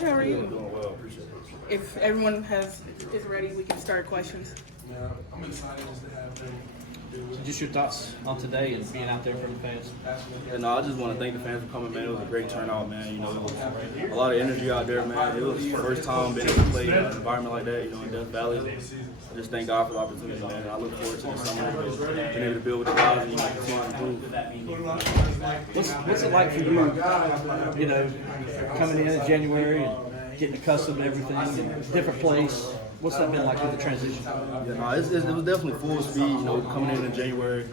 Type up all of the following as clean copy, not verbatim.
How are you? Doing well, appreciate it. If everyone is ready, we can start questions. Yeah, I'm excited to have them. Just your thoughts on today and being out there for the fans. And I just want to thank the fans for coming, man. It was a great turnout, man. You know, it was a lot of energy out there, man. It was the first time being able to play in an environment like that, you know, in Death Valley. I just thank God for the opportunity, man. And I look forward to the summer, being able to build with the guys and, you know, continue to improve. What's it like for you, coming in January and getting accustomed to everything, different place? What's that been like with the transition? Yeah, no, it was definitely full speed, you know, coming in January,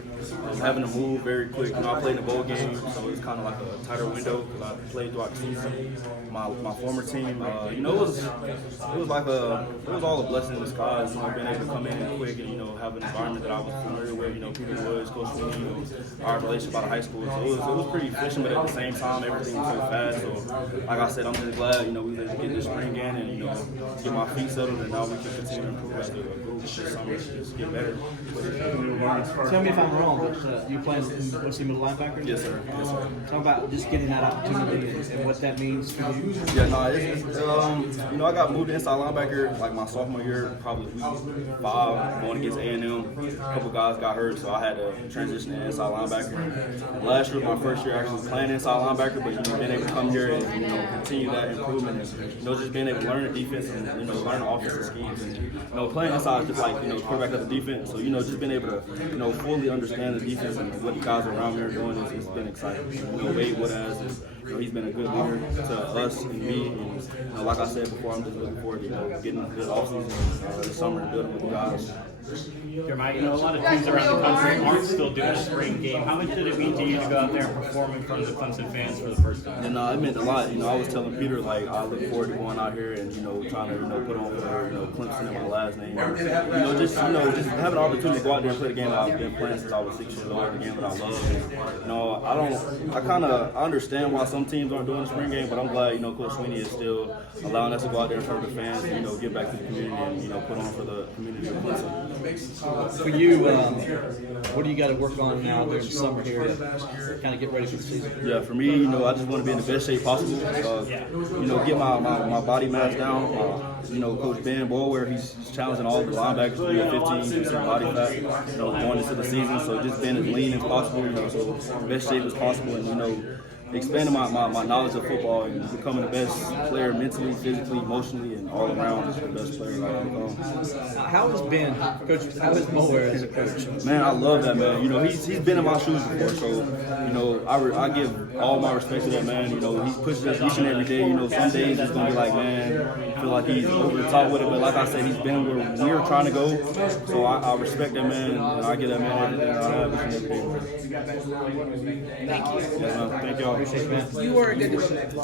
having to move very quick. You know, I played in a bowl game, so it's kind of like a tighter window because I played throughout the season. My former team, you know, it was all a blessing in disguise, you know, being able to come in quick and, you know, have an environment that I was familiar with, you know, Peter Woods, Coach Sweeney, you know, our relationship out of high school. So it was pretty efficient, but at the same time, everything was so fast. So, like I said, I'm just glad, you know, we were able to get this spring in and, you know, get my feet settled, and now we can continue to improve as a group this summer, just get better. Tell me if I'm wrong, but you playing what's the middle linebacker? Yes, sir. Yes, sir. Talk about just getting that opportunity and what that means for you. Yeah, no, you know, I got moved to inside linebacker like my sophomore year, probably week 5, going against A&M. A couple guys got hurt, so I had to transition to inside linebacker. Last year was my first year actually playing inside linebacker, but, you know, being able to come here and, you know, continue that improvement and, you know, just being able to learn the defense and, you know, learn the offensive schemes. And, you know, playing inside is just like, you know, quarterback of the defense. So, you know, just being able to, you know, fully understand the defense and what the guys around me are doing it's been exciting. You know, Wade Woodaz is, you know, he's been a good leader to us and me. And, you know, like I said before, I'm just looking forward to, you know, getting a good offseason this summer and building with the guys. Jeremiah, a lot of teams around the country aren't still doing a spring game. How much did it mean to you to go out there and perform in front of the Clemson fans for the first time? And it meant a lot. You know, I was telling Peter, like, I look forward to going out here and, you know, trying to, you know, put on for, you know, Clemson in my last name. Just having an opportunity to go out there and play the game that I've been playing since I was 6 years old, the game that I love. And, you know, I understand why some teams aren't doing the spring game, but I'm glad, you know, Coach Sweeney is still allowing us to go out there in front of the fans and, you know, give back to the community and, you know, put on for the community of Clemson. For you, what do you got to work on now during the summer here to kind of get ready for the season? Yeah, for me, you know, I just want to be in the best shape possible. You know, get my body mass down. You know, Coach Ben Boulware, he's challenging all the linebackers to be at 15% body fat, you know, going into the season. So just being as lean as possible, you know, so best shape as possible, and, you know, expanding my knowledge of football and becoming the best player mentally, physically, emotionally, and all around the best player I can become. How has Ben, Coach, how is Boulware as a coach? Man, I love that man. You know, he's been in my shoes before, so, you know, I give all my respect to that man. You know, he pushes us each and every day. You know, some days it's gonna be like, man, I feel like he's over the top with it, but like I said, he's been where we're trying to go. So I respect that man, and I give that man everything I have each and every day. Thank you. Yeah, man, thank y'all. You were a good defender.